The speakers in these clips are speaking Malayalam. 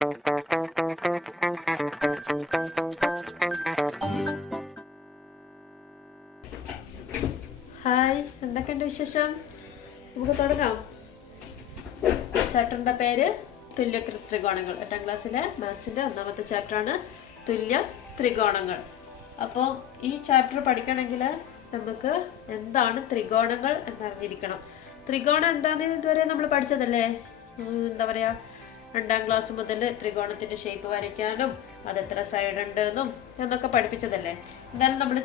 ഹായ്, എന്തൊക്കെയുണ്ട് വിശേഷം? നമുക്ക് തുടങ്ങാം. ചാപ്റ്ററിൻ്റെ പേര് തുല്യ ത്രികോണങ്ങൾ. 8ാം ക്ലാസ്സിലെ മാത്സിൻ്റെ 1ാമത്തെ ചാപ്റ്ററാണ് തുല്യ ത്രികോണങ്ങൾ. അപ്പോൾ ഈ ചാപ്റ്റർ പഠിക്കണമെങ്കിൽ നമുക്ക് എന്താണ് ത്രികോണങ്ങൾ എന്നറിഞ്ഞിരിക്കണം. ത്രികോണം എന്താണെന്ന് ഇതുവരെ നമ്മൾ പഠിച്ചതല്ലേ? എന്താ പറയുക, 2ാം ക്ലാസ് മുതൽ ത്രികോണത്തിൻ്റെ ഷേപ്പ് വരയ്ക്കാനും അതെത്ര സൈഡ് ഉണ്ട് എന്നും എന്നൊക്കെ പഠിപ്പിച്ചതല്ലേ. എന്തായാലും നമ്മൾ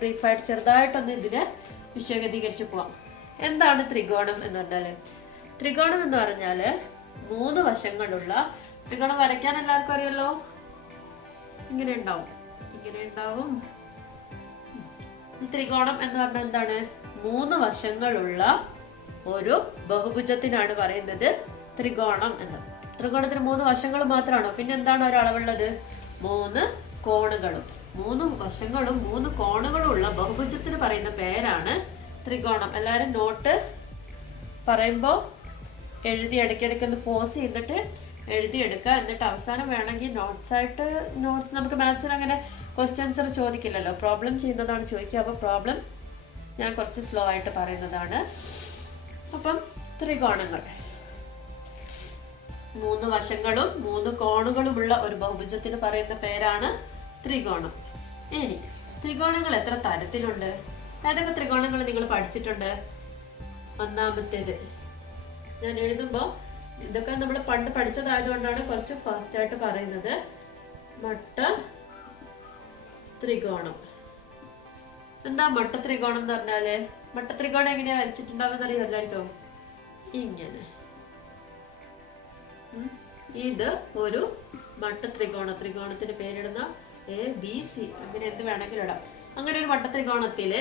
ബ്രീഫായിട്ട് ചെറുതായിട്ടൊന്ന് ഇതിനെ വിശദീകരിച്ച് പോവാം. എന്താണ് ത്രികോണം എന്ന് പറഞ്ഞാൽ? ത്രികോണം എന്ന് പറഞ്ഞാൽ 3 വശങ്ങളുള്ള ത്രികോണം. വരയ്ക്കാൻ എല്ലാവർക്കും അറിയല്ലോ. ഇങ്ങനെ ഉണ്ടാവും. ത്രികോണം എന്ന് പറഞ്ഞാൽ എന്താണ്? 3 വശങ്ങളുള്ള ഒരു ബഹുഭുജത്തിനാണ് പറയുന്നത് ത്രികോണം എന്ന്. ത്രികോണത്തിന് 3 വശങ്ങൾ മാത്രമാണോ? പിന്നെ എന്താണ് ഒരളവുള്ളത്? 3 കോണുകളും. 3 വശങ്ങളും 3 കോണുകളും ഉള്ള ബഹുഭുജത്തിന് പറയുന്ന പേരാണ് ത്രികോണം. എല്ലാവരും നോട്ട് പറയുമ്പോൾ എഴുതി ഇടയ്ക്കിടയ്ക്കൊന്ന് പോസ് ചെയ്തിട്ട് എഴുതിയെടുക്കുക. എന്നിട്ട് അവസാനം വേണമെങ്കിൽ നോട്ട്സ് നമുക്ക് മാത്സിന് അങ്ങനെ ക്വസ്റ്റ്യൻസർ ചോദിക്കില്ലല്ലോ, പ്രോബ്ലം ചെയ്യുന്നതാണ് ചോദിക്കുക. അപ്പോൾ പ്രോബ്ലം ഞാൻ കുറച്ച് സ്ലോ ആയിട്ട് പറയുന്നതാണ്. അപ്പം ത്രികോണങ്ങൾ 3 വശങ്ങളും 3 കോണുകളുമുള്ള ഒരു ബഹുഭുജത്തിന് പറയുന്ന പേരാണ് ത്രികോണം. ഇനി ത്രികോണങ്ങൾ എത്ര തരത്തിലുണ്ട്? ഏതൊക്കെ ത്രികോണങ്ങൾ നിങ്ങൾ പഠിച്ചിട്ടുണ്ട്? ഒന്നാമത്തേത് ഞാൻ എഴുതുമ്പോൾ ഇതൊക്കെ നമ്മൾ പണ്ട് പഠിച്ചതായതുകൊണ്ടാണ് കുറച്ച് ഫാസ്റ്റായിട്ട് പറയുന്നത്. മട്ട ത്രികോണം. എന്താ മട്ട ത്രികോണം എന്ന് പറഞ്ഞാല്? മട്ട ത്രികോണം എങ്ങനെയാ വരച്ചിട്ടുണ്ടാവുന്ന അറിയോ എല്ലാവർക്കും? ഇങ്ങനെ. ഇത് ഒരു മട്ട ത്രികോണം. ത്രികോണത്തിന് പേരിടുന്ന ABC, അങ്ങനെ എന്ത് വേണമെങ്കിലും ഇടാം. അങ്ങനെ ഒരു മട്ട ത്രികോണത്തില്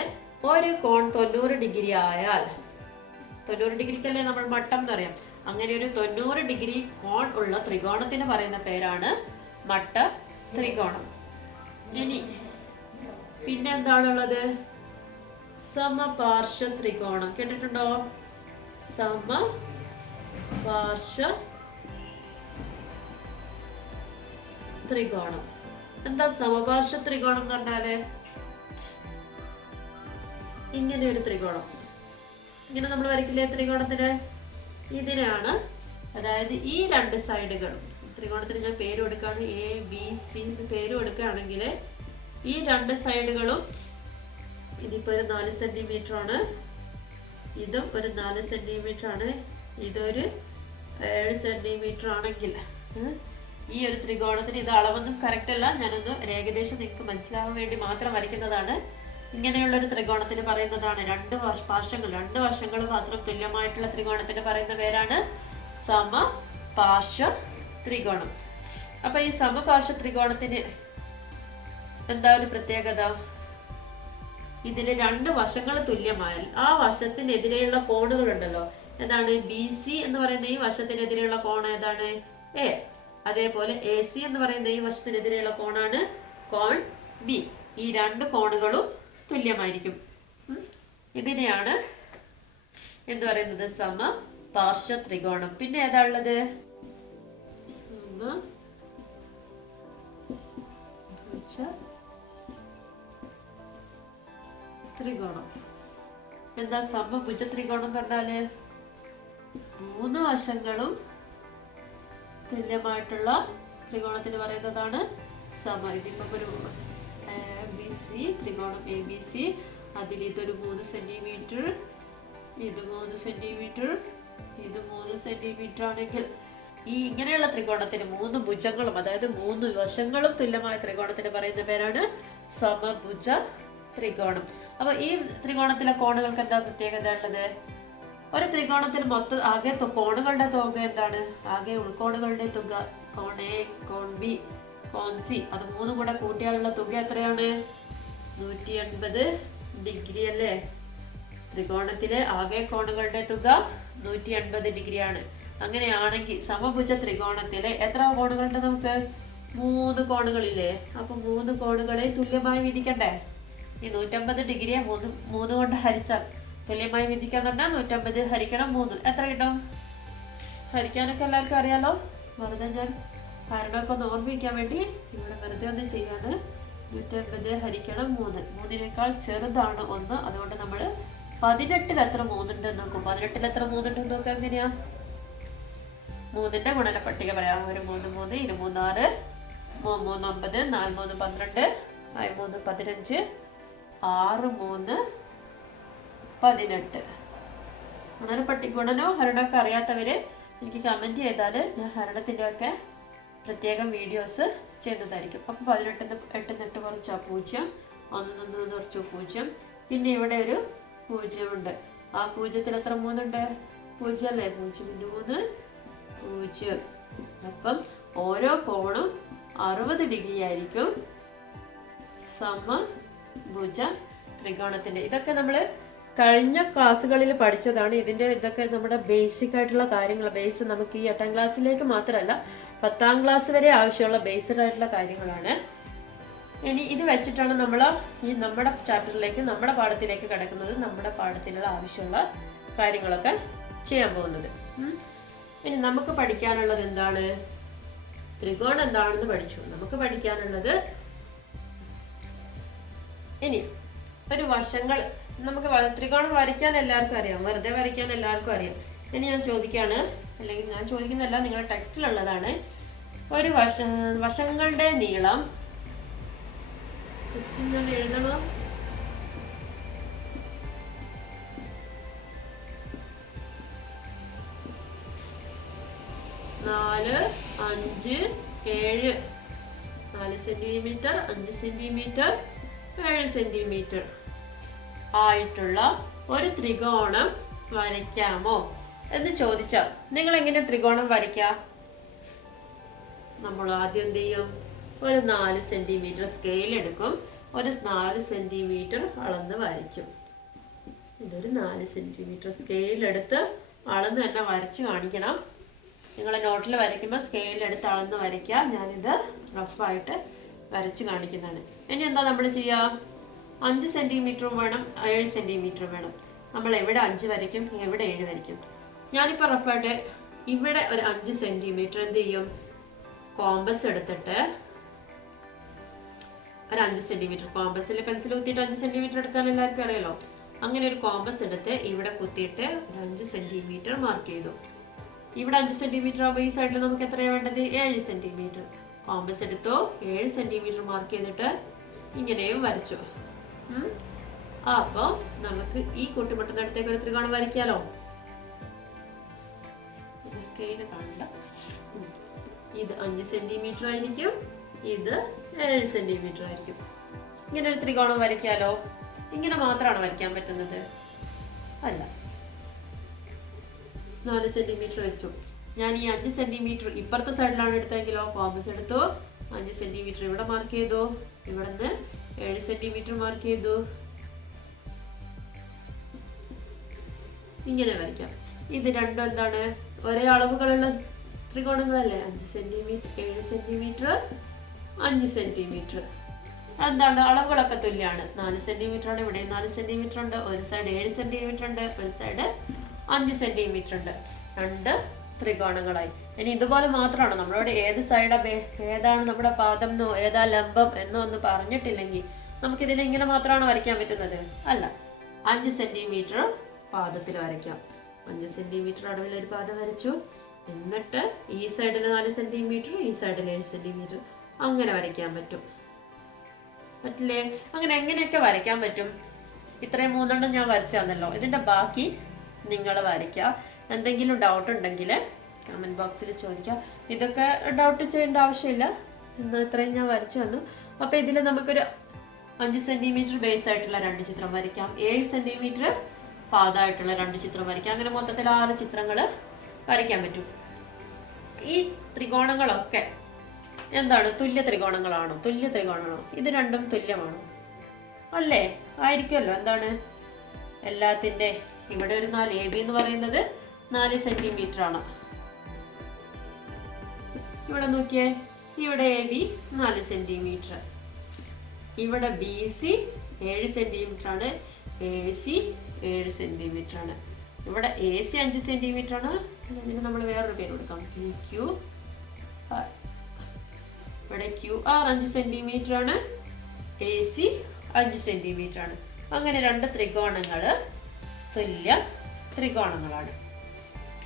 ഒരു കോൺ 90 ഡിഗ്രി ആയാൽ, 90 ഡിഗ്രിക്കല്ലേ നമ്മൾ മട്ടം എന്ന് പറയാം, അങ്ങനെ ഒരു 90 ഡിഗ്രി കോൺ ഉള്ള ത്രികോണത്തിന് പറയുന്ന പേരാണ് മട്ട ത്രികോണം. ഇനി പിന്നെ എന്താണുള്ളത്? സമപാർശ്വ ത്രികോണം. കേട്ടിട്ടുണ്ടോ? സമപാർശ്വ ത്രികോണം. എന്താ സമപാർശ്വ ത്രികോണം എന്ന് പറഞ്ഞാല്? ഇങ്ങനെ ഒരു ത്രികോണം. ഇങ്ങനെ നമ്മൾ വരയ്ക്കില്ലേ ത്രികോണത്തിന്? ഇതിനാണ്, അതായത് ഈ 2 സൈഡുകളും, ത്രികോണത്തിന് ഞാൻ പേര് കൊടുക്കുകയാണ്, ABC പേര് കൊടുക്കുകയാണെങ്കിൽ ഈ 2 സൈഡുകളും, ഇതിപ്പോൾ ഒരു 4 സെന്റിമീറ്റർ ആണ്, ഇതും ഒരു 4 സെന്റിമീറ്റർ ആണ്, ഇതൊരു 7 സെന്റിമീറ്റർ ആണെങ്കിൽ ഈ ഒരു ത്രികോണത്തിന്, ഇത് അളവൊന്നും കറക്റ്റ് അല്ല, ഞാനൊന്ന് ഏകദേശം നിങ്ങൾക്ക് മനസ്സിലാവാൻ വേണ്ടി മാത്രം വരയ്ക്കുന്നതാണ്. ഇങ്ങനെയുള്ളൊരു ത്രികോണത്തിന് പറയുന്നതാണ് 2 വശങ്ങൾ മാത്രം തുല്യമായിട്ടുള്ള ത്രികോണത്തിന് പറയുന്ന പേരാണ് സമപാർശ്വ ത്രികോണം. അപ്പൊ ഈ സമപാർശ്വ ത്രികോണത്തിന് എന്താ ഒരു പ്രത്യേകത? ഇതില് 2 വശങ്ങൾ തുല്യമായാൽ ആ വശത്തിനെതിരെയുള്ള കോണുകൾ ഉണ്ടല്ലോ, ഏതാണ്? BC എന്ന് പറയുന്ന ഈ വശത്തിനെതിരെയുള്ള കോൺ ഏതാണ്? A. അതേപോലെ AC എന്ന് പറയുന്ന ഈ വശത്തിനെതിരെയുള്ള കോണാണ് കോൺ B. ഈ 2 കോണുകളും തുല്യമായിരിക്കും. ഇതിനെയാണ് എന്ത് പറയുന്നത്? സമപാർശ്വ ത്രികോണം. പിന്നെ ഏതാ ഉള്ളത്? സമഭുജ ത്രികോണം. എന്താ സമഭുജ ത്രികോണം എന്ന് പറഞ്ഞാല്? 3 വശങ്ങളും തുല്യമായിട്ടുള്ള ത്രികോണത്തിന് പറയുന്നതാണ് ഇതിപ്പോ ഒരു ABC ത്രികോണം ABC, അതിൽ ഇതൊരു 3 സെന്റിമീറ്റർ, ഇത് 3 സെന്റിമീറ്റർ, ഇത് 3 സെന്റിമീറ്റർ ആണെങ്കിൽ ഈ ഇങ്ങനെയുള്ള ത്രികോണത്തിന് 3 ഭുജങ്ങളും, അതായത് 3 വശങ്ങളും തുല്യമായ ത്രികോണത്തിന് പറയുന്ന പേരാണ് സമഭുജ ത്രികോണം. അപ്പൊ ഈ ത്രികോണത്തിലെ കോണുകൾക്ക് എന്താ പ്രത്യേകത ഉള്ളത്? ഒരു ത്രികോണത്തിന് മൊത്തം ആകെ കോണുകളുടെ തുക എന്താണ്? ആകെ ഉൾക്കോണുകളുടെ തുക, കോൺ A, cone B, cone C, അത് 3 കൂടെ കൂട്ടിയാലുള്ള തുക എത്രയാണ്? 180 ഡിഗ്രി അല്ലേ? ത്രികോണത്തിലെ ആകെ കോണുകളുടെ തുക 180 ഡിഗ്രിയാണ്. അങ്ങനെയാണെങ്കിൽ സമഭുജ ത്രികോണത്തിലെ എത്ര കോണുകളുണ്ട് നമുക്ക്? 3 കോണുകളില്ലേ? അപ്പൊ 3 കോണുകളെ തുല്യമായി വിധിക്കണ്ടേ? ഈ 180 ഡിഗ്രിയെ 3 കൊണ്ട് ഹരിച്ചാൽ തുല്യമായി വിധിക്കാന്ന് പറഞ്ഞാൽ 150 ഹരിക്കണം 3 എത്ര കിട്ടും? ഹരിക്കാനൊക്കെ എല്ലാവർക്കും അറിയാലോ. വെറുതെ ഞാൻ ഹരണമൊക്കെ ഒന്ന് ഓർമ്മിക്കാൻ വേണ്ടി ഇവിടെ വെറുതെ ഒന്ന് ചെയ്യാണ്. 150 ഹരിക്കണം 3. 3നേക്കാൾ ചെറുതാണ് 1. അതുകൊണ്ട് നമ്മൾ 18 എത്ര 3 ഉണ്ട് നോക്കും. 18 എത്ര 3 ഉണ്ട് നോക്കാം. എങ്ങനെയാ 3ന്റെ ഗുണന പട്ടിക പറയാം. 1 3 3 2 3 6 3 3 9 4 3 12 5 3 15 6 3 18. ഗുണനോ ഹരണമൊക്കെ അറിയാത്തവര് എനിക്ക് കമന്റ് ചെയ്താൽ ഞാൻ ഹരണത്തിൻ്റെ ഒക്കെ പ്രത്യേകം വീഡിയോസ് ചെയ്യുന്നതായിരിക്കും. അപ്പോൾ 18 8 8 കുറച്ച് 0 1 കുറച്ച് 0. പിന്നെ ഇവിടെ ഒരു 0 ഉണ്ട്. ആ 0ത്തിൽ എത്ര 3 ഉണ്ട്? 0 അല്ലേ? 0 3 0. അപ്പം ഓരോ കോണും 60 ഡിഗ്രി ആയിരിക്കും സമഭുജ ത്രികോണത്തിന്റെ. ഇതൊക്കെ നമ്മൾ കഴിഞ്ഞ ക്ലാസ്സുകളിൽ പഠിച്ചതാണ്. ഇതൊക്കെ നമ്മുടെ ബേസിക് ആയിട്ടുള്ള കാര്യങ്ങൾ. ബേസ് നമുക്ക് ഈ 8ാം ക്ലാസ്സിലേക്ക് മാത്രമല്ല 10ാം ക്ലാസ് വരെ ആവശ്യമുള്ള ബേസിക് ആയിട്ടുള്ള കാര്യങ്ങളാണ്. ഇനി ഇത് വെച്ചിട്ടാണ് നമ്മൾ നമ്മുടെ ചാപ്റ്ററിലേക്ക് നമ്മുടെ പാഠത്തിലേക്ക് കിടക്കുന്നത്. നമ്മുടെ പാഠത്തിലുള്ള ആവശ്യമുള്ള കാര്യങ്ങളൊക്കെ ചെയ്യാൻ പോകുന്നത്. ഇനി നമുക്ക് പഠിക്കാനുള്ളത് എന്താണ്? ത്രികോണം എന്താണെന്ന് പഠിച്ചു. നമുക്ക് പഠിക്കാനുള്ളത് ഇനി ഒരു വശങ്ങൾ. നമുക്ക് ത്രികോണം വരയ്ക്കാൻ എല്ലാവർക്കും അറിയാം, വെറുതെ വരയ്ക്കാൻ എല്ലാവർക്കും അറിയാം. ഇനി ഞാൻ ചോദിക്കുകയാണ്, അല്ലെങ്കിൽ ഞാൻ ചോദിക്കുന്നതല്ല, നിങ്ങളുടെ ടെക്സ്റ്റിലുള്ളതാണ്. ഒരു വശങ്ങളുടെ നീളം ഞാൻ എഴുതണോ? നാല് 5 7 4 സെന്റിമീറ്റർ 5 സെന്റിമീറ്റർ 7 സെന്റിമീറ്റർ ആയിട്ടുള്ള ഒരു ത്രികോണം വരയ്ക്കാമോ എന്ന് ചോദിച്ചാൽ നിങ്ങൾ എങ്ങനെ ത്രികോണം വരയ്ക്കാം? നമ്മൾ ആദ്യം എന്ത് ചെയ്യും? ഒരു 4 സെന്റിമീറ്റർ സ്കെയിൽ എടുക്കും. ഒരു 4 സെന്റിമീറ്റർ അളന്ന് വരയ്ക്കും. ഇതൊരു 4 സെന്റിമീറ്റർ സ്കെയിൽ എടുത്ത് അളന്ന് തന്നെ വരച്ച് കാണിക്കണം. നിങ്ങൾ നോട്ടിൽ വരയ്ക്കുമ്പോൾ സ്കെയിൽ എടുത്ത് അളന്ന് വരയ്ക്കുക. ഞാനിത് റഫായിട്ട് വരച്ച് കാണിക്കുന്നതാണ്. ഇനി എന്താ നമ്മൾ ചെയ്യുക? 5 സെന്റിമീറ്ററും വേണം 7 സെന്റിമീറ്ററും വേണം. നമ്മൾ എവിടെ 5 വരയ്ക്കും, എവിടെ 7 വരയ്ക്കും? ഞാനിപ്പോൾ റഫായിട്ട് ഇവിടെ ഒരു 5 സെന്റിമീറ്റർ എന്ത് ചെയ്യും? കോമ്പസ് എടുത്തിട്ട് ഒരു 5 സെന്റിമീറ്റർ കോമ്പസിൽ പെൻസിൽ കുത്തിയിട്ട് 5 സെന്റിമീറ്റർ എടുക്കാൻ എല്ലാവർക്കും അറിയാലോ. അങ്ങനെ ഒരു കോമ്പസ് എടുത്ത് ഇവിടെ കുത്തിയിട്ട് ഒരു 5 സെന്റിമീറ്റർ മാർക്ക് ചെയ്തു. ഇവിടെ 5 സെന്റിമീറ്റർ ആകുമ്പോൾ ഈ സൈഡിൽ നമുക്ക് എത്രയാണ് വേണ്ടത്? 7 സെന്റിമീറ്റർ. കോമ്പസ് എടുത്തോ 7 സെന്റിമീറ്റർ മാർക്ക് ചെയ്തിട്ട് ഇങ്ങനെയും വരച്ചു. അപ്പോൾ നമുക്ക് ഈ കൂട്ടുമുട്ടുന്നിടത്തേക്ക് ഒരു ത്രികോണം വരയ്ക്കാലോ. സ്കെയിൽ കാണില്ല. ഇത് 5 സെന്റിമീറ്റർ ആയിരിക്കും, ഇത് 7 സെന്റിമീറ്റർ ആയിരിക്കും. ഇങ്ങനെ ഒരു ത്രികോണം വരയ്ക്കാലോ. ഇങ്ങനെ മാത്രമാണ് വരയ്ക്കാൻ പറ്റുന്നത്? അല്ല. 4 സെന്റിമീറ്റർ വരച്ചു. ഞാൻ ഈ 5 സെന്റിമീറ്റർ ഇപ്പുറത്തെ സൈഡിലാണ് എടുത്തെങ്കിലോ, കോമ്പസ് എടുത്തു 5 സെന്റിമീറ്റർ ഇവിടെ മാർക്ക് ചെയ്തു, ഇവിടെ നിന്ന് 7 സെന്റിമീറ്റർ മാർക്ക് ചെയ്തു. ഇങ്ങനെ വരയ്ക്കാം. ഇത് രണ്ടും എന്താണ്? ഒരേ അളവുകളുള്ള ത്രികോണങ്ങളല്ലേ? 5 സെന്റിമീറ്റർ 7 സെന്റിമീറ്റർ 5 സെന്റിമീറ്റർ. എന്താണ്? അളവുകളൊക്കെ തുല്യമാണ്. 4 സെന്റിമീറ്റർ ആണ്, ഇവിടെ 4 സെന്റിമീറ്റർ ഉണ്ട്. ഒരു സൈഡ് 7 സെന്റിമീറ്റർ ഉണ്ട്, ഒരു സൈഡ് 5 സെന്റിമീറ്റർ ഉണ്ട്. 2 ത്രികോണങ്ങളായി. ഇനി ഇതുപോലെ മാത്രമാണ് നമ്മളോട് ഏത് സൈഡാ ഏതാണ് നമ്മുടെ പാദം എന്നോ ഏതാ ലംബം എന്നോ ഒന്ന് പറഞ്ഞിട്ടില്ലെങ്കിൽ നമുക്കിതിനെ ഇങ്ങനെ മാത്രമാണ് വരയ്ക്കാൻ പറ്റുന്നത്? അല്ല. 5 സെന്റിമീറ്റർ പാദത്തിൽ വരയ്ക്കാം. 5 സെന്റിമീറ്റർ അളവിൽ ഒരു പാദം വരച്ചു. എന്നിട്ട് ഈ സൈഡിൽ 4 സെന്റിമീറ്റർ, ഈ സൈഡിൽ 7 സെന്റിമീറ്റർ, അങ്ങനെ വരയ്ക്കാൻ പറ്റും. പറ്റില്ലേ? അങ്ങനെ എങ്ങനെയൊക്കെ വരയ്ക്കാൻ പറ്റും? ഇത്രയും 3 ഞാൻ വരച്ചു തന്നല്ലോ. ഇതിന്റെ ബാക്കി നിങ്ങൾ വരയ്ക്കുക. എന്തെങ്കിലും ഡൗട്ട് ഉണ്ടെങ്കിൽ കമന്റ് ബോക്സിൽ ചോദിക്കാം. ഇതൊക്കെ ഡൗട്ട് ചെയ്യേണ്ട ആവശ്യമില്ല. എന്നാൽ ഇത്രയും ഞാൻ വരച്ചു തന്നു. അപ്പോൾ ഇതിൽ നമുക്കൊരു 5 സെന്റിമീറ്റർ ബേസ് ആയിട്ടുള്ള 2 ചിത്രം വരയ്ക്കാം. 7 സെന്റിമീറ്റർ പാദമായിട്ടുള്ള 2 ചിത്രം വരയ്ക്കാം. അങ്ങനെ മൊത്തത്തിൽ 6 ചിത്രങ്ങൾ വരയ്ക്കാൻ പറ്റും. ഈ ത്രികോണങ്ങളൊക്കെ എന്താണ്? തുല്യ ത്രികോണങ്ങളാണോ? തുല്യ ത്രികോണമാണോ? ഇത് രണ്ടും തുല്യമാണോ? അല്ലേ? ആയിരിക്കുമല്ലോ. എന്താണ്? എല്ലാത്തിൻ്റെ ഇവിടെ ഒരു 4 AB എന്ന് പറയുന്നത് 4 സെന്റിമീറ്റർ ആണ്. ഇവിടെ നോക്കിയേ, ഇവിടെ AB 4 സെന്റിമീറ്റർ, ഇവിടെ BC 7 സെന്റിമീറ്റർ ആണ്, AC 7 സെന്റിമീറ്റർ ആണ്. ഇവിടെ AC 5 സെന്റിമീറ്റർ ആണ്. ഇതിന് നമ്മൾ വേറൊരു പേര് കൊടുക്കാം, PQ ഇവിടെ QR 5 സെന്റിമീറ്റർ ആണ്, AC 5 സെന്റിമീറ്റർ ആണ്. അങ്ങനെ രണ്ട് ത്രികോണങ്ങൾ തുല്യ ത്രികോണങ്ങളാണ്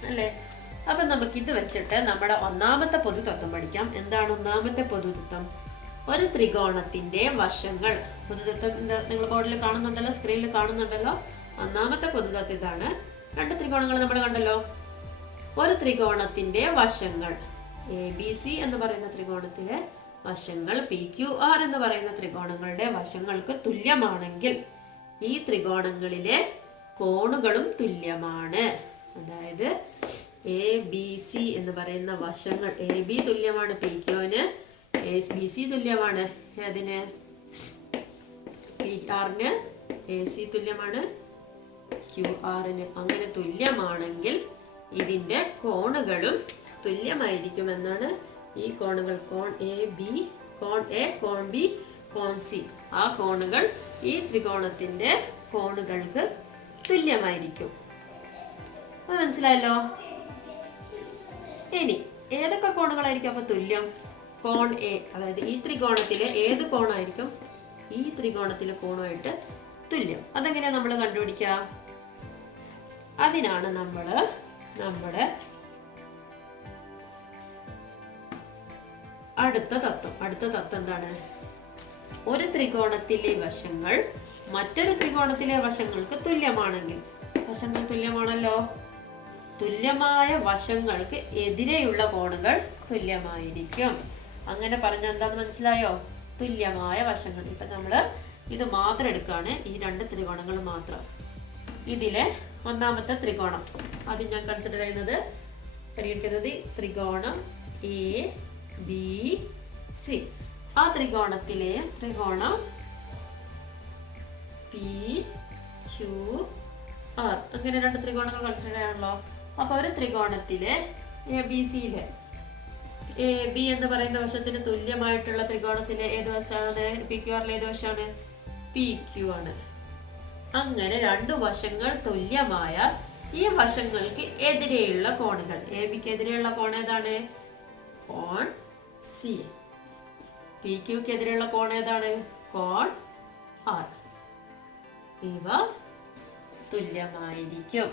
അല്ലേ? അപ്പൊ നമുക്ക് ഇത് വെച്ചിട്ട് നമ്മുടെ ഒന്നാമത്തെ പൊതുതത്വം പഠിക്കാം. എന്താണ് ഒന്നാമത്തെ പൊതുതത്വം? ഒരു ത്രികോണത്തിന്റെ വശങ്ങൾ. പൊതുതത്വം നിങ്ങൾ ബോർഡിൽ കാണുന്നുണ്ടല്ലോ, സ്ക്രീനിൽ കാണുന്നുണ്ടല്ലോ. ഒന്നാമത്തെ പൊതുതത്വം ഇതാണ്. രണ്ട് ത്രികോണങ്ങൾ നമ്മൾ കണ്ടല്ലോ. ഒരു ത്രികോണത്തിന്റെ വശങ്ങൾ ABC എന്ന് പറയുന്ന ത്രികോണത്തിലെ വശങ്ങൾ PQR എന്ന് പറയുന്ന ത്രികോണങ്ങളുടെ വശങ്ങൾക്ക് തുല്യമാണെങ്കിൽ ഈ ത്രികോണങ്ങളിലെ കോണുകളും തുല്യമാണ്. അതായത് ABC എന്ന് പറയുന്ന വശങ്ങൾ, AB തുല്യമാണ് PQന്, BC തുല്യമാണ് അതിന് PRന്, AC തുല്യമാണ് QRന്. അങ്ങനെ തുല്യമാണെങ്കിൽ ഇതിന്റെ കോണുകളും തുല്യമായിരിക്കുമെന്നാണ്. ഈ കോണുകൾ കോൺ AB, cone A, cone B, cone C, ആ കോണുകൾ ഈ ത്രികോണത്തിന്റെ കോണുകൾക്ക് തുല്യമായിരിക്കും. അത് മനസ്സിലായല്ലോ? ഇനി ഏതൊക്കെ കോണുകളായിരിക്കും അപ്പൊ തുല്യം? കോൺ A, അതായത് ഈ ത്രികോണത്തിലെ ഏത് കോണായിരിക്കും ഈ ത്രികോണത്തിലെ കോണുമായിട്ട് തുല്യം? അതെങ്ങനെയാ നമ്മൾ കണ്ടുപിടിക്കുക? അതിനാണ് നമ്മള് നമ്മുടെ അടുത്ത തത്വം എന്താണ്? ഒരു ത്രികോണത്തിലെ വശങ്ങൾ മറ്റൊരു ത്രികോണത്തിലെ വശങ്ങൾക്ക് തുല്യമാണെങ്കിൽ, വശങ്ങൾ തുല്യമാണല്ലോ, തുല്യമായ വശങ്ങൾക്ക് എതിരെയുള്ള കോണുകൾ തുല്യമായിരിക്കും. അങ്ങനെ പറഞ്ഞ എന്താന്ന് മനസ്സിലായോ? തുല്യമായ വശങ്ങൾ. ഇപ്പൊ നമ്മള് ഇത് മാത്രം എടുക്കുകയാണ്, ഈ രണ്ട് ത്രികോണങ്ങൾ മാത്രം. ഇതിലെ ഒന്നാമത്തെ ത്രികോണം അത് ഞാൻ കൺസിഡർ ചെയ്യുന്നത്, പരിഗണിക്കുന്നത് ത്രികോണം ABC. ആ ത്രികോണത്തിലെ ത്രികോണം PQR, അങ്ങനെ രണ്ട് ത്രികോണങ്ങൾ കൺസിഡർ ചെയ്യാണല്ലോ. അപ്പൊ ഒരു ത്രികോണത്തിലെ ABCയിലെ AB എന്ന് പറയുന്ന വശത്തിന് തുല്യമായിട്ടുള്ള ത്രികോണത്തിലെ ഏത് വശമാണ്? PQRലെ ഏത് വശമാണ്? PQ ആണ്. അങ്ങനെ രണ്ടു വശങ്ങൾ തുല്യമായാൽ ഈ വശങ്ങൾക്ക് എതിരെയുള്ള കോണുകൾ, ABക്ക് എതിരെയുള്ള കോൺ ഏതാണ്? കോൺ C. PQക്ക് എതിരെയുള്ള കോൺ ഏതാണ്? കോൺ R. ഇവ തുല്യമായിരിക്കും.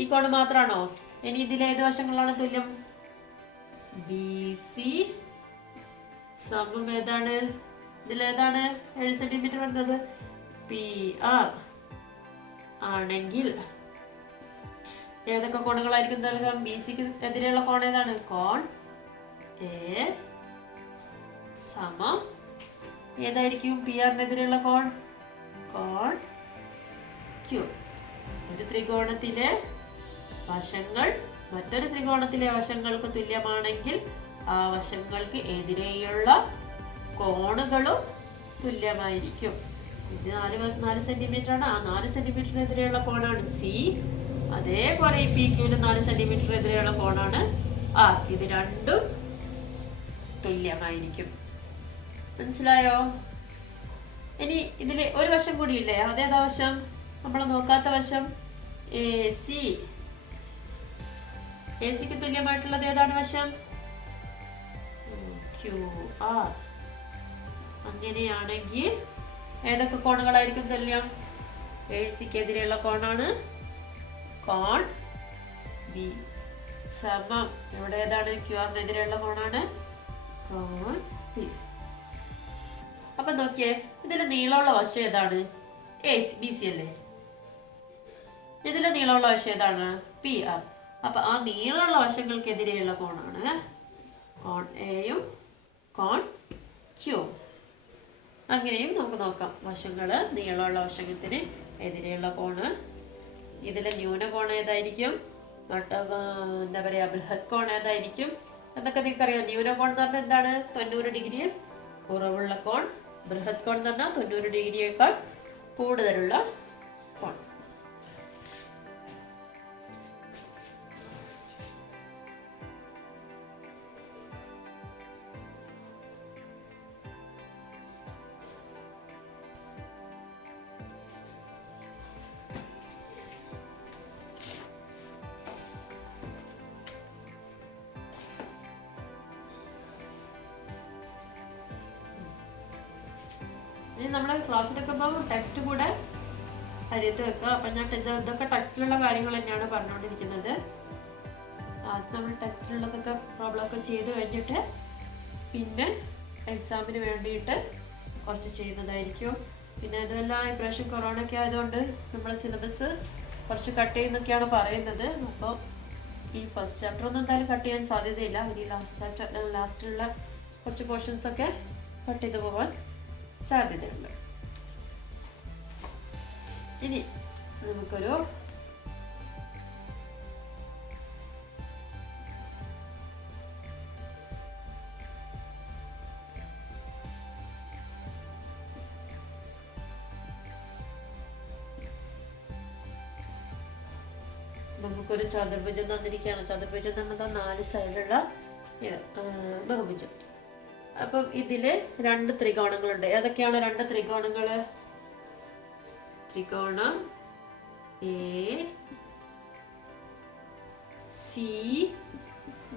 ഈ കോൺ മാത്രാണോ? ഇനി ഇതിലെ ഏത് വശങ്ങളാണ് തുല്യം? BC സമം ഏതാണ്? ഇതിലേതാണ് 7 സെന്റിമീറ്റർ വരുന്നത്? PR ആണെങ്കിൽ ഏതൊക്കെ കോണുകളായിരിക്കും നൽകാം? BCക്ക് എതിരെയുള്ള കോൺ ഏതാണ്? കോൺ A സമം ഏതായിരിക്കും? PRനെതിരെയുള്ള കോൺ? കോൺ Q. ഒരു ത്രികോണത്തിലെ വശങ്ങൾ മറ്റൊരു ത്രികോണത്തിലെ വശങ്ങൾക്ക് തുല്യമാണെങ്കിൽ ആ വശങ്ങൾക്ക് എതിരെയുള്ള കോണുകളും തുല്യമായിരിക്കും. ഇത് 4 സെന്റിമീറ്റർ ആണ്. ആ 4 സെന്റിമീറ്ററിന് എതിരെയുള്ള കോണാണ് C. അതേപോലെ ഈ PQന് 4 സെന്റിമീറ്റർ എതിരെയുള്ള കോണാണ് R. ഇത് രണ്ടും തുല്യമായിരിക്കും. മനസ്സിലായോ? ഇനി ഇതില് ഒരു വശം കൂടിയില്ലേ? അതേതാ വശം? നമ്മൾ നോക്കാത്ത വശം AC. ACക്ക് തുല്യമായിട്ടുള്ളത് ഏതാണ് വശം? QR. അങ്ങനെയാണെങ്കിൽ ഏതൊക്കെ കോണുകളായിരിക്കും തുല്യം? ACക്ക് എതിരെയുള്ള കോണാണ് കോൺ B സമം ഇവിടെ ഏതാണ്? QRനെതിരെയുള്ള കോണാണ് കോൺ B. അപ്പൊ നോക്കിയേ, ഇതിലെ നീളമുള്ള വശം ഏതാണ്? BC അല്ലേ? ഇതിലെ നീളമുള്ള വശം ഏതാണ്? PR. അപ്പൊ ആ നീളമുള്ള വശങ്ങൾക്കെതിരെയുള്ള കോണാണ് കോൺ Aയും കോൺ Q. അങ്ങനെയും നമുക്ക് നോക്കാം. വശങ്ങള് നീളമുള്ള വശത്തിന് എതിരെയുള്ള കോണ്, ഇതിലെ ന്യൂനകോൺ ഏതായിരിക്കും? എന്താ പറയാ, ബൃഹത് കോൺ ഏതായിരിക്കും എന്നൊക്കെ നിങ്ങൾക്ക് അറിയാം. ന്യൂനകോൺ എന്ന് പറഞ്ഞാൽ എന്താണ്? 90 ഡിഗ്രിയിൽ കുറവുള്ള കോൺ. ബൃഹത് കോൺ എന്ന് പറഞ്ഞാൽ 90 ഡിഗ്രിയേക്കാൾ കൂടുതലുള്ള കോൺ. ഇനി നമ്മൾ ക്ലാസ് എടുക്കുമ്പോൾ ടെക്സ്റ്റ് കൂടെ അരിയത്ത് വെക്കുക. അപ്പം ഞാൻ ഇതൊക്കെ ടെക്സ്റ്റിലുള്ള കാര്യങ്ങൾ തന്നെയാണ് പറഞ്ഞുകൊണ്ടിരിക്കുന്നത്. ആദ്യം നമ്മൾ ടെക്സ്റ്റിലുള്ളതൊക്കെ പ്രോബ്ലമൊക്കെ ചെയ്ത് കഴിഞ്ഞിട്ട് പിന്നെ എക്സാമിന് വേണ്ടിയിട്ട് കുറച്ച് ചെയ്യുന്നതായിരിക്കും. പിന്നെ അതുമല്ല ഇപ്രാവശ്യം കൊറോണ ഒക്കെ ആയതുകൊണ്ട് നമ്മളെ സിലബസ് കുറച്ച് കട്ട് ചെയ്യുന്നൊക്കെയാണ് പറയുന്നത്. അപ്പോൾ ഈ ഫസ്റ്റ് ചാപ്റ്റർ ഒന്നും എന്തായാലും കട്ട് ചെയ്യാൻ സാധ്യതയില്ല. ഇനി ലാസ്റ്റിലുള്ള കുറച്ച് പോർഷൻസ് ഒക്കെ കട്ട് ചെയ്ത് പോകാൻ സാധ്യതയുണ്ട്. ഇനി നമുക്കൊരു ചതുർഭുജം തന്നിരിക്കുകയാണ്. ചതുർഭുജം തന്നത് 4 സൈഡുള്ള ബഹുഭുജം. അപ്പം ഇതില് 2 ത്രികോണങ്ങളുണ്ട്. ഏതൊക്കെയാണ് 2 ത്രികോണങ്ങള്? ത്രികോണം എ സി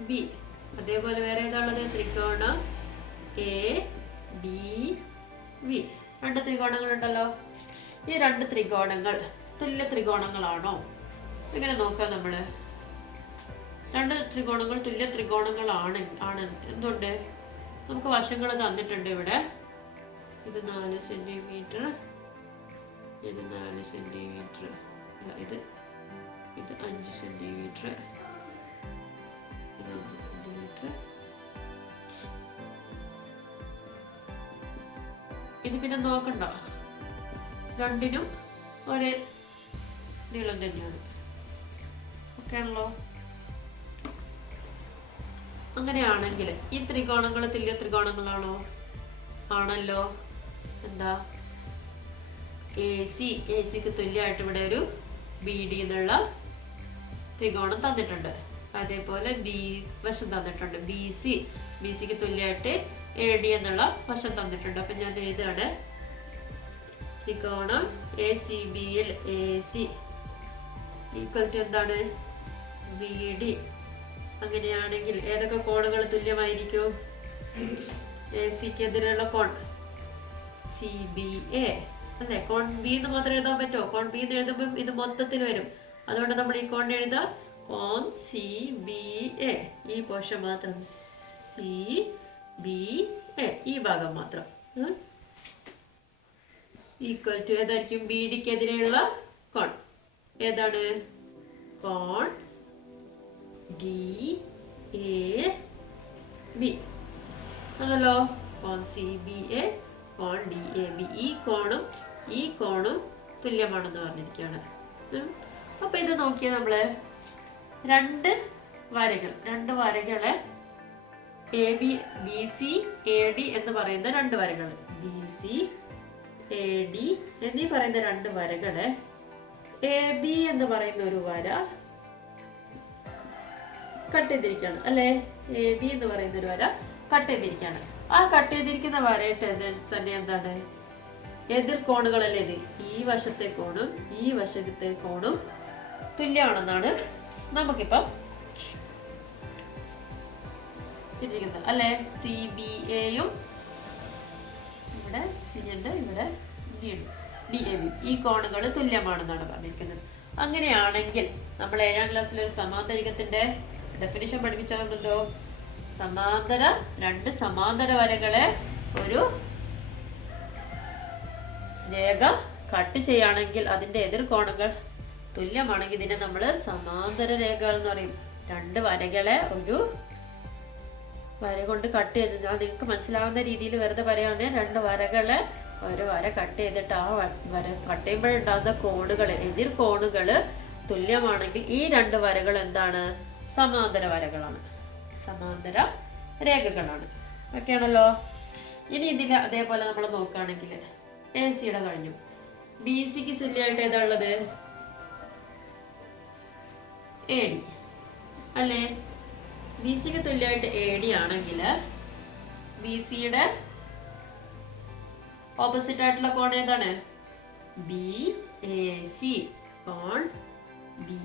ബി. അതേപോലെ വേറെ ഏതാണുള്ളത്? ത്രികോണം എ ഡി വി. 2 ത്രികോണങ്ങളുണ്ടല്ലോ. ഈ 2 ത്രികോണങ്ങൾ തുല്യ ത്രികോണങ്ങളാണോ? ഇങ്ങനെ നോക്കാം. നമ്മള് 2 ത്രികോണങ്ങൾ തുല്യ ത്രികോണങ്ങളാണ്. എന്തുകൊണ്ട്? നമുക്ക് വശങ്ങൾ തന്നിട്ടുണ്ട് ഇവിടെ. ഇത് 4 സെന്റിമീറ്റർ, ഇത് 4 സെന്റിമീറ്റർ, ഇത് 5 സെന്റിമീറ്റർ, ഇത് 5 സെന്റിമീറ്റർ. ഇത് പിന്നെ നോക്കണ്ട, രണ്ടിനും ഒരേ നീളം തന്നെയാണ്. ഓക്കെ ആണല്ലോ. അങ്ങനെയാണെങ്കിൽ ഈ ത്രികോണങ്ങൾ തുല്യ ത്രികോണങ്ങളാണോ? ആണല്ലോ. എന്താ? എ സിക്ക് തുല്യമായിട്ട് ഇവിടെ ഒരു ബി ഡി എന്നുള്ള ത്രികോണം തന്നിട്ടുണ്ട്. അതേപോലെ ബി വശം തന്നിട്ടുണ്ട്. ബി സിക്ക് തുല്യമായിട്ട് എ ഡി എന്നുള്ള വശം തന്നിട്ടുണ്ട്. അപ്പം ഞാൻ എഴുതാണ് ത്രികോണം എ സി ബിയിൽ എ സി ഈക്വൽ ടു എന്താണ്? B D. അങ്ങനെയാണെങ്കിൽ ഏതൊക്കെ കോണുകൾ തുല്യമായിരിക്കും? എ സിക്ക് എതിരെയുള്ള കോൺ സി ബി എ അല്ലെ? കോൺ ബി എന്ന് മാത്രം എഴുതാൻ പറ്റുമോ? കോൺ ബി എന്ന് എഴുതുമ്പോൾ ഇത് മൊത്തത്തിൽ വരും. അതുകൊണ്ട് നമ്മൾ ഈ കോൺ എഴുതാം കോൺ സി ബി എ. ഈ പോർഷൻ മാത്രം സി ബി എ, ഈ ഭാഗം മാത്രം ഈക്വൽ ടു ഏതായിരിക്കും? ബി ഡിക്ക് എതിരെയുള്ള കോൺ ഏതാണ്? കോൺ ഡി എ ബി ആണല്ലോ. കോൺ സി ബി എ, കോൺ ഡി എ ബി. ഈ കോണും തുല്യമാണെന്ന് പറഞ്ഞിരിക്കുകയാണ്. അപ്പൊ ഇത് നോക്കിയാൽ നമ്മള് 2 വരകളെ A B B C A D എന്ന് പറയുന്ന 2 വരകൾ, ബി സി എ ഡി എന്നീ പറയുന്ന 2 വരകളെ എ ബി എന്ന് പറയുന്ന ഒരു വര കട്ട് ചെയ്തിരിക്കുകയാണ് അല്ലെ? എ ബി എന്ന് പറയുന്ന ഒരു വര കട്ട് ചെയ്തിരിക്കുകയാണ്. ആ കട്ട് ചെയ്തിരിക്കുന്ന വരയിട്ട് തന്നെ എന്താണ്? എതിർ കോണുകളല്ലേ ഇത്? ഈ വശത്തെ കോണും ഈ വശത്തെ കോണും തുല്യമാണെന്നാണ് നമുക്കിപ്പം തിരിക്കുന്നത് അല്ലെ? സി ബി എയും ഇവിടെ സി ഉണ്ട്, ഇവിടെ ഡി ഉണ്ട്, ഡി എ ബി. ഈ കോണുകൾ തുല്യമാണെന്നാണ് പറഞ്ഞിരിക്കുന്നത്. അങ്ങനെയാണെങ്കിൽ നമ്മൾ 7ാം ക്ലാസ്സിൽ ഒരു സമാന്തരികത്തിന്റെ ഡെഫിനിഷൻ പഠിപ്പിച്ചതുണ്ടല്ലോ. 2 സമാന്തര വരകളെ ഒരു രേഖ കട്ട് ചെയ്യുകയാണെങ്കിൽ അതിന്റെ എതിർ കോണുകൾ തുല്യമാണെങ്കിൽ ഇതിനെ നമ്മൾ സമാന്തര രേഖകൾ എന്ന് പറയും. 2 വരകളെ ഒരു വര കൊണ്ട് കട്ട് ചെയ്ത്, നിങ്ങൾക്ക് മനസ്സിലാവുന്ന രീതിയിൽ വെറുതെ പറയാണ്, 2 വരകളെ ഒരു വര കട്ട് ചെയ്തിട്ട് ആ വര കട്ട് ചെയ്യുമ്പോഴുണ്ടാകുന്ന കോണുകൾ, എതിർ കോണുകൾ തുല്യമാണെങ്കിൽ ഈ 2 വരകൾ എന്താണ്? സമാന്തര വരകളാണ്, സമാന്തര രേഖകളാണ്. ഓക്കെ ആണല്ലോ. ഇനി ഇതിൽ അതേപോലെ നമ്മൾ നോക്കുകയാണെങ്കിൽ എ സിയുടെ കഴിഞ്ഞു. ബി സിക്ക് തുല്യമായിട്ട് ഏതാ ഉള്ളത്? എ ഡി അല്ലേ? ബി സിക്ക് തുല്യമായിട്ട് എ ഡി ആണെങ്കിൽ ബി സിയുടെ ഓപ്പോസിറ്റ് ആയിട്ടുള്ള കോൺ ഏതാണ്? B A C. കോൺ ബി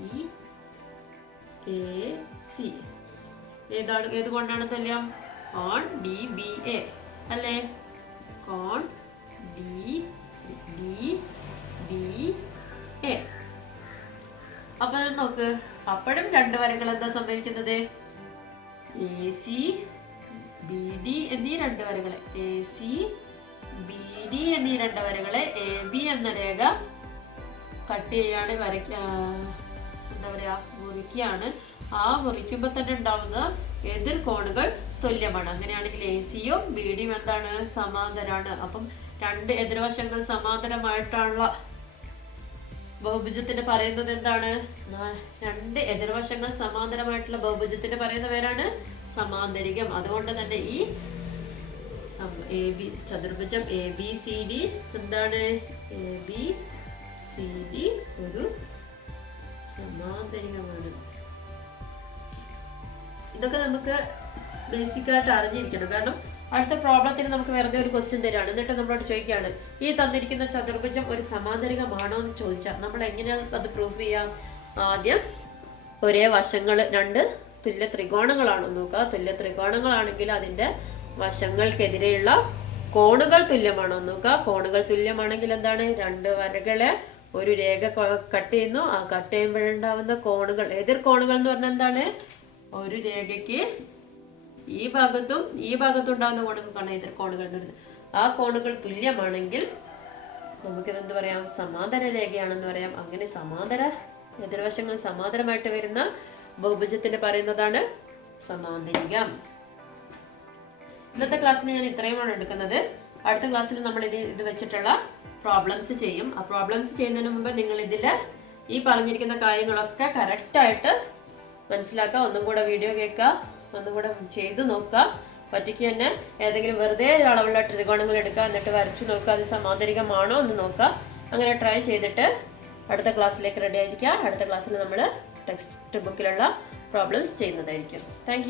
എ സി ഏതാണ്? ഏത് കോണാണ് തുല്യം? കോൺ ഡി ബി എ അല്ലേ? കോൺ ഡി ഡി ബി എ. അപ്പൊ നോക്ക്, അപ്പോഴും രണ്ട് വരകൾ എന്താ സംഭവിക്കുന്നത്? എ സി ബി ഡി എന്നീ രണ്ട് വരകളെ, എ സി ബി ഡി എന്നീ രണ്ട് വരകളെ എ ബി എന്ന രേഖ കട്ട് ചെയ്യാണ്, എന്താ പറയാ, മുറിക്കുകയാണ്. ആ മുറിക്കുമ്പോ തന്നെ ഉണ്ടാവുന്ന എതിർ കോണുകൾ തുല്യമാണ്. അങ്ങനെയാണെങ്കിൽ എ സിയും ബി ഡിയും എന്താണ്? സമാന്തരാണ്. അപ്പം രണ്ട് എതിർവശങ്ങൾ സമാന്തരമായിട്ടുള്ള ബഹുഭുജത്തിന് പറയുന്നത് എന്താണ്? രണ്ട് എതിർവശങ്ങൾ സമാന്തരമായിട്ടുള്ള ബഹുഭുജത്തിന് പറയുന്ന പേരാണ് സമാന്തരികം. അതുകൊണ്ട് തന്നെ ഈ ചതുർഭുജം എ ബി സി ഡി എന്താണ്? എ ബി സി ഡി ഒരു സമാന്തരികമാണ്. ഇതൊക്കെ നമുക്ക് ബേസിക് ആയിട്ട് അറിഞ്ഞിരിക്കണം. കാരണം അടുത്ത പ്രോബ്ലത്തിന് നമുക്ക് വെറുതെ ഒരു ക്വസ്റ്റ്യൻ തരാണ്, എന്നിട്ട് നമ്മളോട് ചോദിക്കുകയാണ് ഈ തന്നിരിക്കുന്ന ചതുർഭുജം ഒരു സമാന്തരികമാണോ എന്ന് ചോദിച്ചാൽ നമ്മൾ എങ്ങനെയാണ് അത് പ്രൂഫ് ചെയ്യാം? ആദ്യം ഒരേ വശങ്ങൾ രണ്ട് തുല്യ ത്രികോണങ്ങളാണോ നോക്കുക. തുല്യ ത്രികോണങ്ങളാണെങ്കിൽ അതിന്റെ വശങ്ങൾക്കെതിരെയുള്ള കോണുകൾ തുല്യമാണോ നോക്കുക. കോണുകൾ തുല്യമാണെങ്കിൽ എന്താണ്? രണ്ട് വരകളെ ഒരു രേഖ കട്ട് ചെയ്യുന്നു. ആ കട്ട് ചെയ്യുമ്പോഴുണ്ടാവുന്ന കോണുകൾ, എതിർ കോണുകൾ എന്ന് പറഞ്ഞാൽ എന്താണ്? ഒരു രേഖയ്ക്ക് ഈ ഭാഗത്തും ഈ ഭാഗത്തും ഉണ്ടാകുന്ന കോണുകൾക്കാണ് എതിർ കോണുകൾ എന്ന് പറയുന്നത്. ആ കോണുകൾ തുല്യമാണെങ്കിൽ നമുക്കിത് എന്ത് പറയാം? സമാന്തര രേഖയാണെന്ന് പറയാം. അങ്ങനെ സമാന്തര എതിർവശങ്ങൾ സമാന്തരമായിട്ട് വരുന്ന ബഹുഭുജത്തിന് പറയുന്നതാണ് സമാന്തരികം. ഇന്നത്തെ ക്ലാസ്സിൽ ഞാൻ ഇത്രയുമാണ് എടുക്കുന്നത്. അടുത്ത ക്ലാസ്സിൽ നമ്മൾ ഇത് വെച്ചിട്ടുള്ള പ്രോബ്ലംസ് ചെയ്യും. ആ പ്രോബ്ലംസ് ചെയ്യുന്നതിന് മുമ്പ് നിങ്ങൾ ഇതില് ഈ പറഞ്ഞിരിക്കുന്ന കാര്യങ്ങളൊക്കെ കറക്റ്റായിട്ട് മനസ്സിലാക്കുക. ഒന്നും കൂടെ വീഡിയോ കേൾക്കുക, ഒന്നും കൂടെ ചെയ്തു നോക്കുക. ഒറ്റയ്ക്ക് തന്നെ ഏതെങ്കിലും വെറുതെ അളവുള്ള ത്രികോണങ്ങൾ എടുക്കുക, എന്നിട്ട് വരച്ചു നോക്കുക അത് സമാന്തരികമാണോ എന്ന് നോക്കുക. അങ്ങനെ ട്രൈ ചെയ്തിട്ട് അടുത്ത ക്ലാസ്സിലേക്ക് റെഡി ആയിരിക്കുക. അടുത്ത ക്ലാസ്സിൽ നമ്മൾ ടെക്സ്റ്റ് ബുക്കിലുള്ള പ്രോബ്ലംസ് ചെയ്യുന്നതായിരിക്കും. താങ്ക്